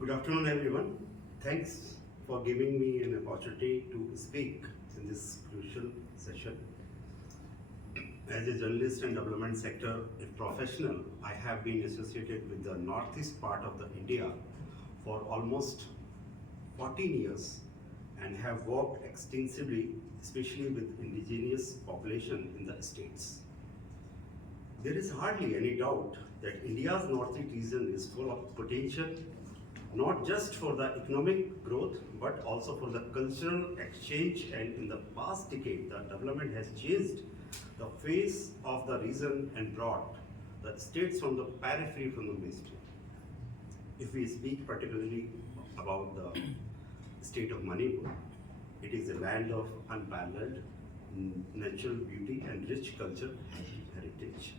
Good afternoon, everyone. Thanks for giving me an opportunity to speak in this crucial session. As a journalist and development sector professional, I have been associated with the northeast part of the India for almost 14 years and have worked extensively, especially with indigenous population in the states. There is hardly any doubt that India's northeast region is full of potential, not just for the economic growth, but also for the cultural exchange. And in the past decade, the development has changed the face of the region and brought the states from the periphery from the mainstream. If we speak particularly about the state of Manipur, it is a land of unparalleled natural beauty and rich cultural heritage.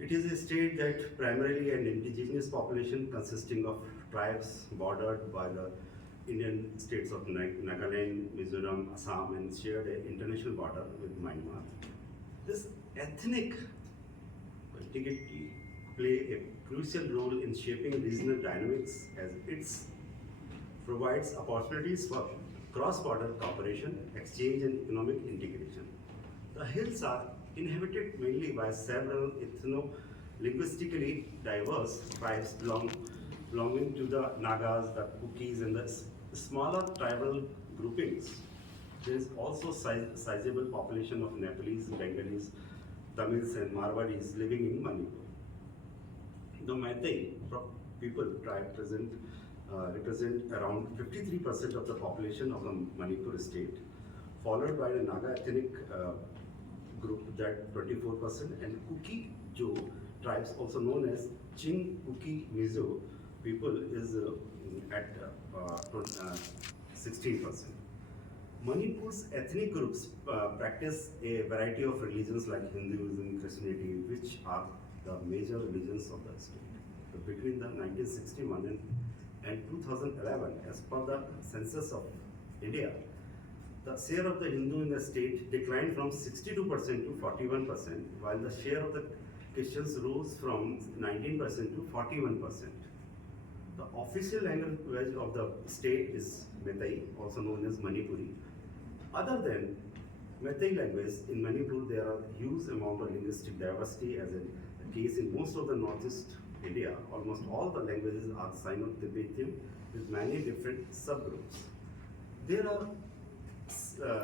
It is a state that primarily an indigenous population consisting of tribes bordered by the Indian states of Nagaland, Mizoram, Assam, and shared an international border with Myanmar. This ethnic contiguity play a crucial role in shaping regional dynamics as it provides opportunities for cross-border cooperation, exchange, and economic integration. The hills are inhabited mainly by several ethno-linguistically diverse tribes belonging to the Nagas, the Kukis, and the smaller tribal groupings. There is also sizable population of Nepalese, Bengalis, Tamils, and Marwadis living in Manipur. The Meitei people tribe represent around 53% of the population of the Manipur state, followed by the Naga ethnic group that 24%, and Kuki Jo tribes, also known as Ching Kuki Mizo people, is at 16%. Manipur's ethnic groups practice a variety of religions like Hinduism, Christianity, which are the major religions of the state. Between the 1961 and 2011, as per the census of India, the share of the Hindu in the state declined from 62% to 41%, while the share of the Christians rose from 19% to 41%. The official language of the state is Meitei, also known as Manipuri. Other than Meitei language, in Manipur there are huge amount of linguistic diversity, as in the case in most of the northeast India. Almost all the languages are Sino-Tibetan with many different subgroups. There are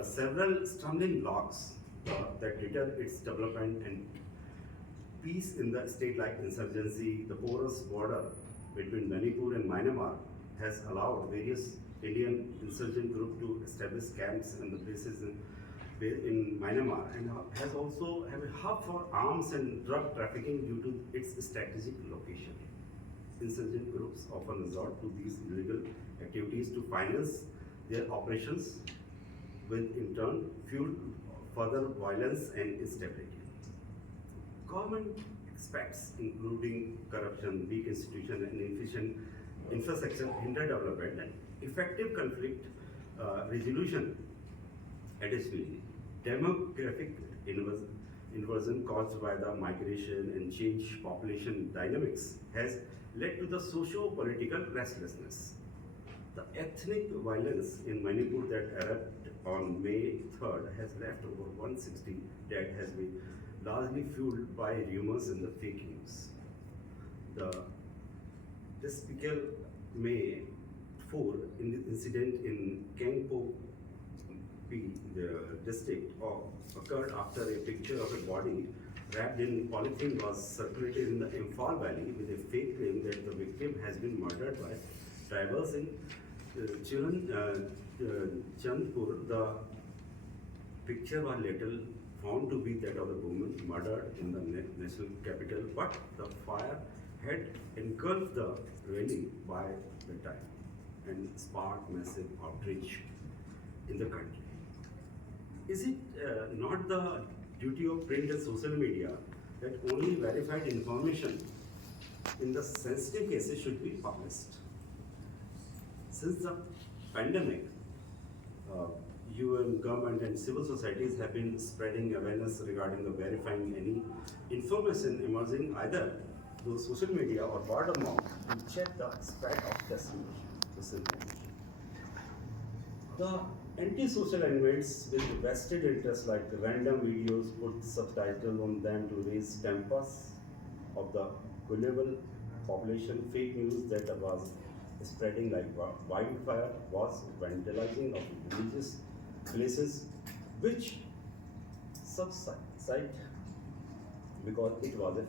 several stumbling blocks that deter its development and peace in the state, like insurgency. The porous border between Manipur and Myanmar has allowed various Indian insurgent groups to establish camps and the bases in Myanmar, and has also have a hub for arms and drug trafficking due to its strategic location. Insurgent groups often resort to these illegal activities to finance their operations, will in turn fuel further violence and instability. Government aspects, including corruption, weak institution, and inefficient infrastructure, hinder development and effective conflict resolution. Additionally, demographic inversion caused by the migration and change population dynamics has led to the socio-political restlessness. The ethnic violence in Manipur that erupted on May 3rd has left over 160 dead, has been largely fueled by rumors and the fake news. The despicable May 4 incident in Kangpo, the district, occurred after a picture of a body wrapped in polythene was circulated in the Imphal Valley with a fake claim that the victim has been murdered by tribals in Chandpur. The picture was later found to be that of the woman murdered in the national capital, but the fire had engulfed the valley by the time and sparked massive outrage in the country. Is it not the duty of print and social media that only verified information in the sensitive cases should be published? Since the pandemic, UN, government, and civil societies have been spreading awareness regarding the verifying any information emerging either through social media or word of mouth to check the spread of disinformation. The anti-social elements with vested interests like random videos put subtitles on them to raise tempers of the gullible population. Fake news that was spreading like wildfire was vandalizing of religious places, which subside because it was a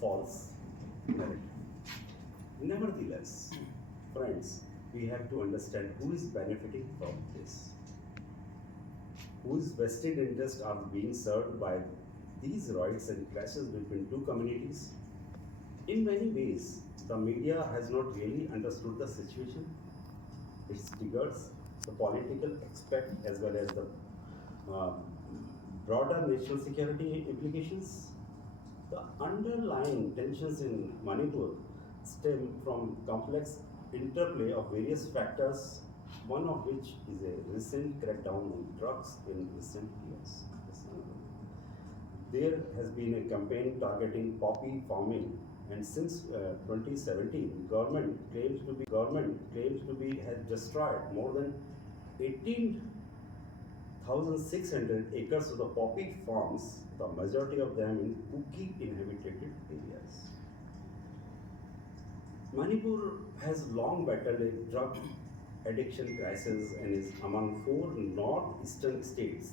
false narrative. Nevertheless, friends, we have to understand who is benefiting from this. Whose vested interests are being served by these riots and clashes between two communities. In many ways, the media has not really understood the situation. It triggers the political aspect as well as the uh, broader national security implications. The underlying tensions in Manipur stem from complex interplay of various factors, one of which is a recent crackdown on drugs in recent years. There has been a campaign targeting poppy farming, and since 2017, government claims to be has destroyed more than 18,600 acres of the poppy farms, the majority of them in Kuki inhabited areas. Manipur has long battled a drug addiction crisis and is among four northeastern states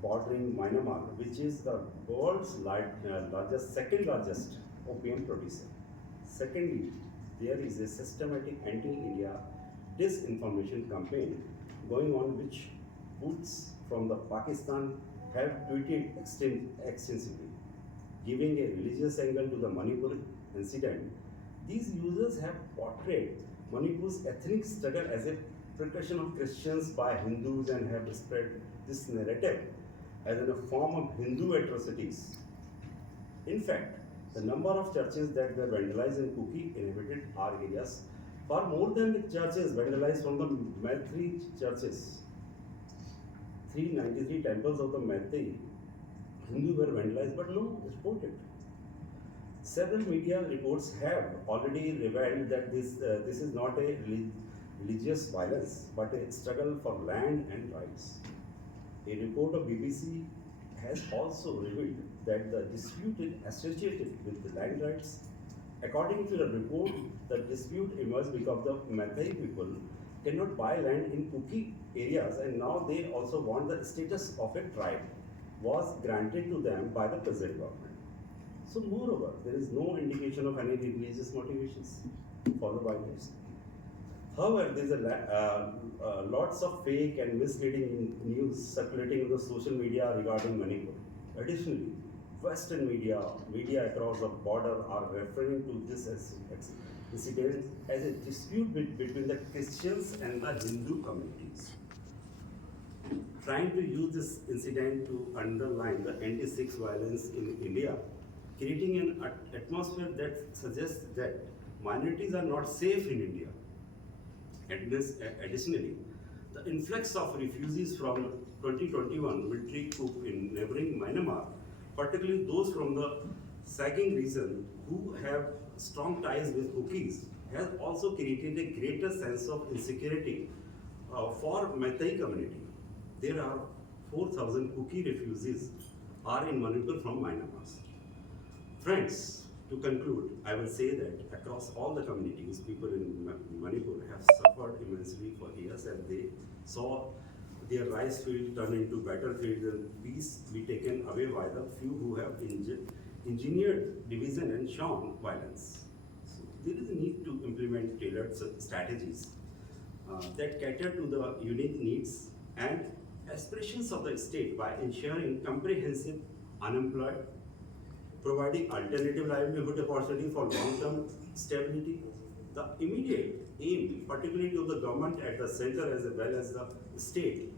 bordering Myanmar, which is the world's second largest opium producer. Secondly, there is a systematic anti-India disinformation campaign going on, which boots from the Pakistan have tweeted extensively, giving a religious angle to the Manipur incident. These users have portrayed Manipur's ethnic struggle as a percussion of Christians by Hindus and have spread this narrative as in a form of Hindu atrocities. In fact, the number of churches that were vandalized in Kuki inhabited our areas far more than the churches vandalized from the Maitri churches. 393 temples of the Maitri Hindu were vandalized, but no reported. Several media reports have already revealed that this is not a religious violence, but a struggle for land and rights. A report of BBC has also revealed that the dispute is associated with the land rights. According to the report, the dispute emerged because the Mathai people cannot buy land in Kuki areas, and now they also want the status of a tribe was granted to them by the present government. So moreover, there is no indication of any religious motivations for the violence. However, there is lots of fake and misleading news circulating in the social media regarding Manipur. Additionally, Western media across the border are referring to this incident as a dispute between the Christians and the Hindu communities, trying to use this incident to underline the anti-Sikh violence in India, creating an atmosphere that suggests that minorities are not safe in India. Additionally, the influx of refugees from 2021 military coup in neighboring Myanmar, particularly those from the Saging region who have strong ties with Kukis, has also created a greater sense of insecurity for Meitei community. There are 4,000 Kuki refugees are in Manipur from Myanmar. Friends, to conclude, I will say that across all the communities, people in Manipur have suffered immensely for years, and they saw their rice field turn into battlefields and peace be taken away by the few who have engineered division and shown violence. So there is a need to implement tailored strategies that cater to the unique needs and aspirations of the state by ensuring comprehensive unemployed, providing alternative livelihood opportunity for long-term stability. The immediate aim, particularly of the government at the center as well as the state,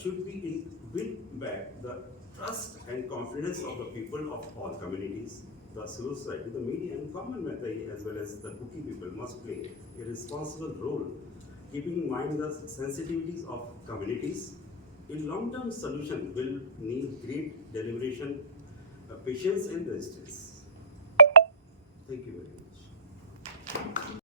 should be in win back the trust and confidence of the people of all communities. The civil society, the media, and common Meitei as well as the Kuki people must play a responsible role, keeping in mind the sensitivities of communities. A long-term solution will need great deliberation, patience and resistance. Thank you very much.